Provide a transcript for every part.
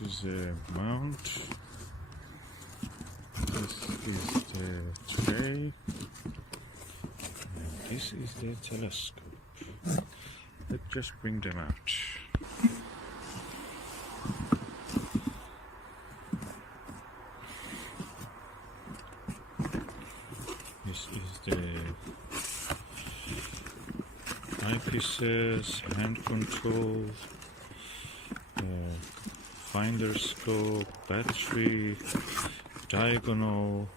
This is the mount. This is the tray. And this is the telescope. Let's just bring them out. This is the eyepieces, hand control, finder scope, battery, diagonal,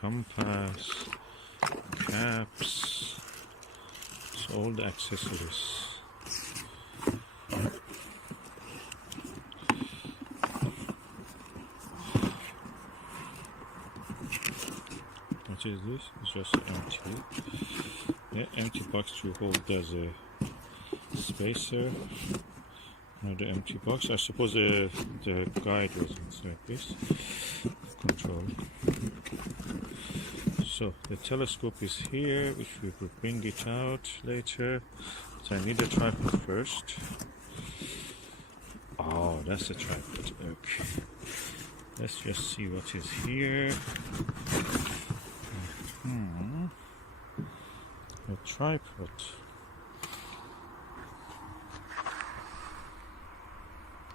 compass, caps, so all the accessories. What is this? It's just empty. Yeah, empty box to hold as a spacer. Another empty box. I suppose the guide was inside this control. So the telescope is here, which we will bring it out later. So I need a tripod first. Oh, that's a tripod. Okay. Let's just see what is here. A tripod.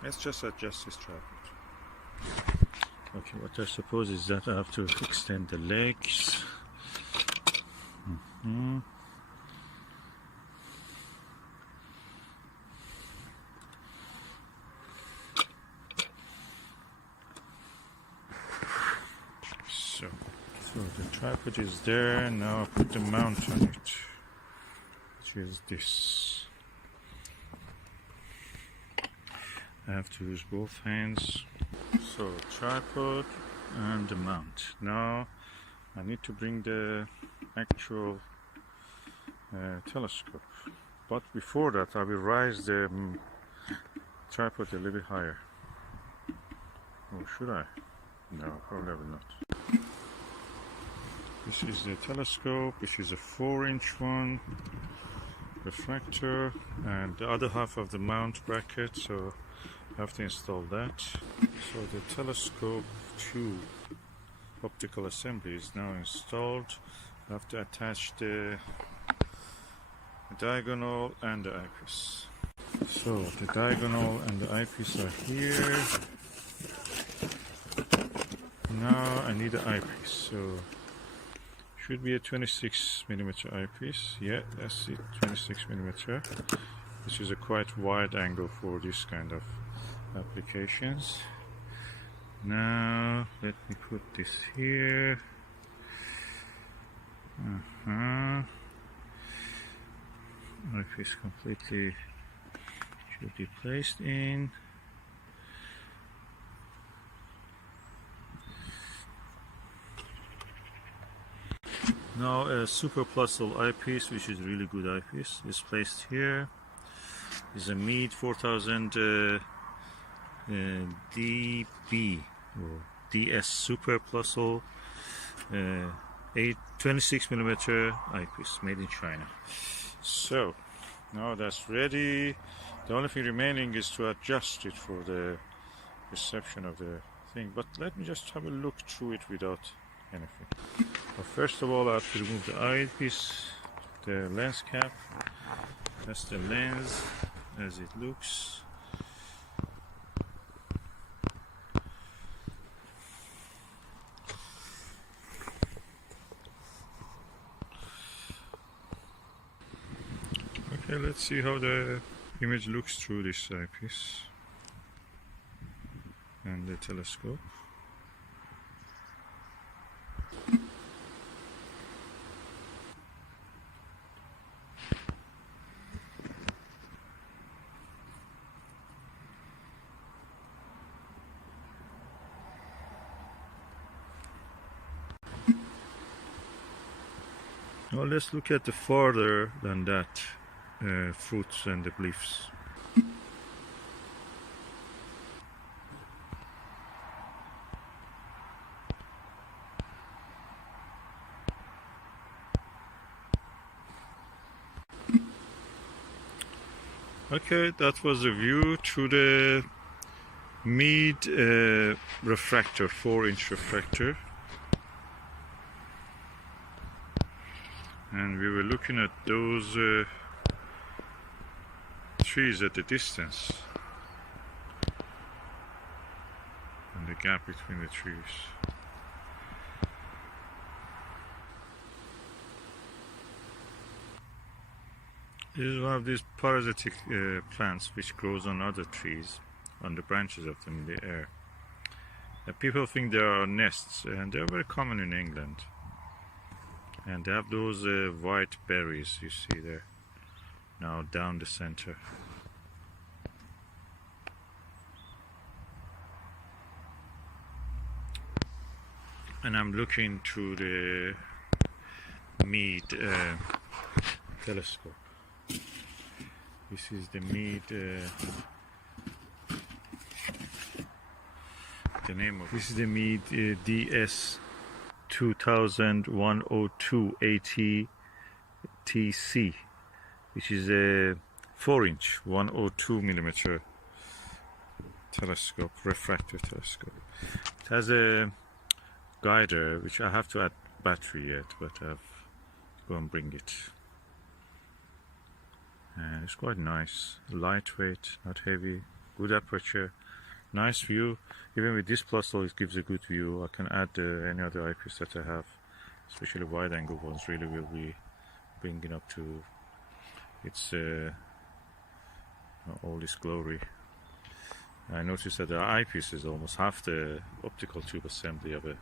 Let's just adjust this tripod. Okay, what I suppose is that I have to extend the legs. So the tripod is there. Now I put the mount on it, which is this. I have to use both hands. So tripod and the mount. Now I need to bring the actual telescope. But before that I will raise the tripod a little bit higher. Or should I? No, probably will not. This is the telescope, which is a 4-inch one, refractor, and the other half of the mount bracket, so I have to install that. So the telescope tube optical assembly is now installed. I have to attach the diagonal and the eyepiece. So the diagonal and the eyepiece are here. Now I need the eyepiece. So should be a 26mm eyepiece. Yeah, that's it, 26mm. This is a quite wide angle for this kind of applications. Now let me put this here. Eyepiece completely should be placed in. Now a super plusle eyepiece, which is really good eyepiece, is placed here. It's a Meade 4000 DB or DS super plusle 26mm eyepiece made in China. So now that's ready. The only thing remaining is to adjust it for the reception of the thing. But let me just have a look through it without anything. But first of all, I have to remove the eyepiece, the lens cap. That's the lens as it looks. Okay, let's see how the image looks through this eyepiece and the telescope. Now let's look at the farther than that fruits and the leaves. Okay, that was the view through the Meade refractor, 4-inch refractor. And we were looking at those trees at the distance and the gap between the trees. This is one of these parasitic plants which grows on other trees, on the branches of them in the air. People think they are nests, and they are very common in England. And they have those white berries you see there, now down the center. And I'm looking through the Meade telescope. This is the Meade, this is the Meade DS-2102AT-TC, which is a 4-inch 102 millimeter telescope, refractor telescope. It has a guider which I have to add battery yet, but I've go and bring it. And it's quite nice, lightweight, not heavy, good aperture, nice view. Even with this plus it gives a good view. I can add any other eyepiece that I have, especially wide angle ones really will be bringing up to its all this glory. I noticed that the eyepiece is almost half the optical tube assembly of a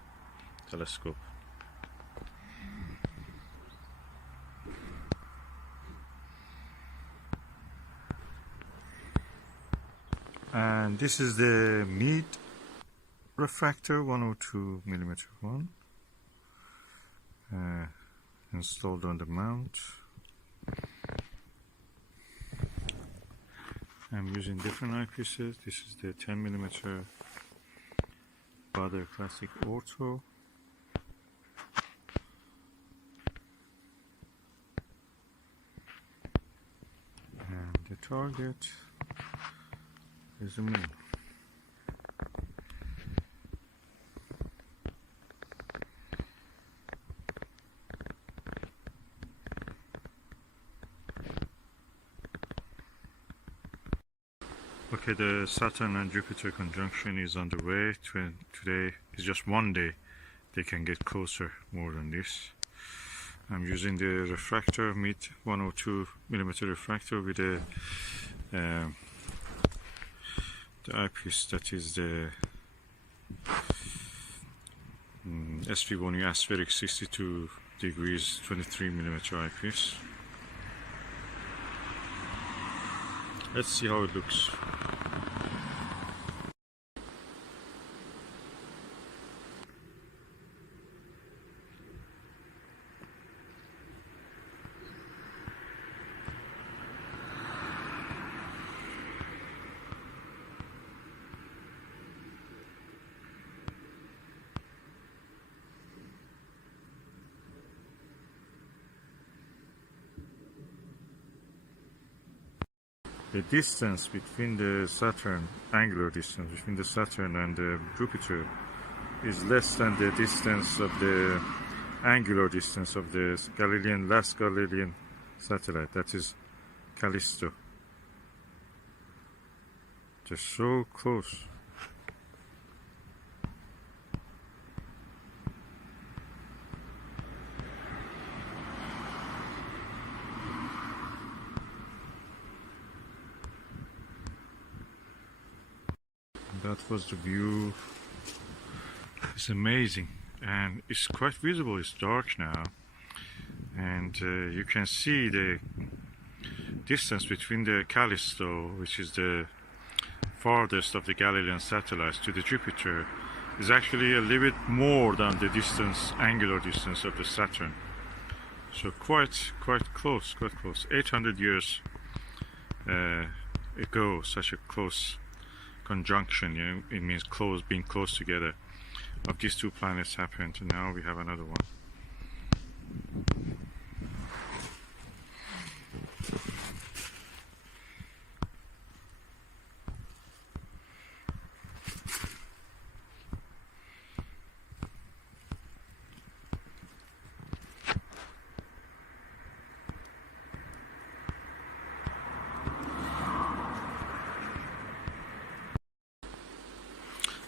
telescope. And this is the Meade refractor, 102 millimeter one, installed on the mount. I'm using different eyepieces. This is the 10 millimeter Bader Classic Ortho. And the target is the moon. Okay, the Saturn and Jupiter conjunction is on the way. Today is just one day. They can get closer more than this. I'm using the refractor, Meade 102 millimeter refractor with the eyepiece that is the SV1U aspheric 62 degrees 23 millimeter eyepiece. Let's see how it looks. The distance between the Saturn, angular distance between the Saturn and the Jupiter is less than the distance of the angular distance of the last Galilean satellite, that is Callisto. They're so close. That was the view. It's amazing, and it's quite visible. It's dark now, and you can see the distance between the Callisto, which is the farthest of the Galilean satellites, to the Jupiter is actually a little bit more than the distance, angular distance of the Saturn. So quite close, 800 years ago, such a close conjunction, you know, it means being close together, of these two planets happened, and now we have another one.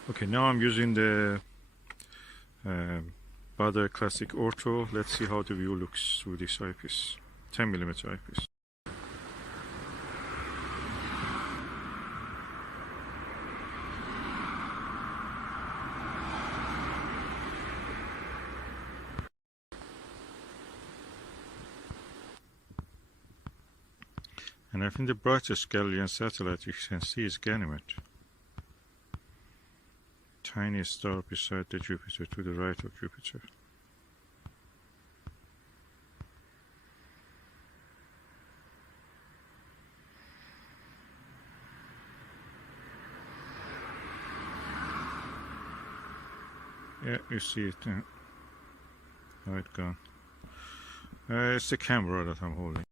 Okay, now I'm using the Baader Classic Ortho. Let's see how the view looks through this eyepiece, 10mm eyepiece. And I think the brightest Galilean satellite you can see is Ganymede. Tiny star beside the Jupiter, to the right of Jupiter. Yeah, you see it. How it gone. It's the camera that I'm holding.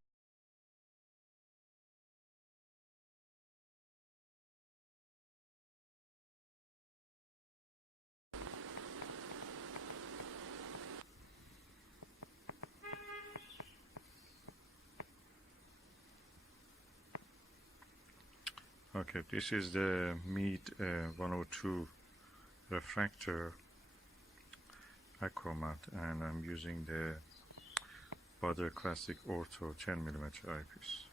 Okay, this is the Meade 102 Refractor achromat, and I'm using the Baader Classic Ortho 10mm eyepiece.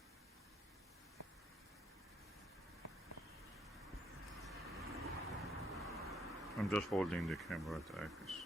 I'm just holding the camera at the eyepiece.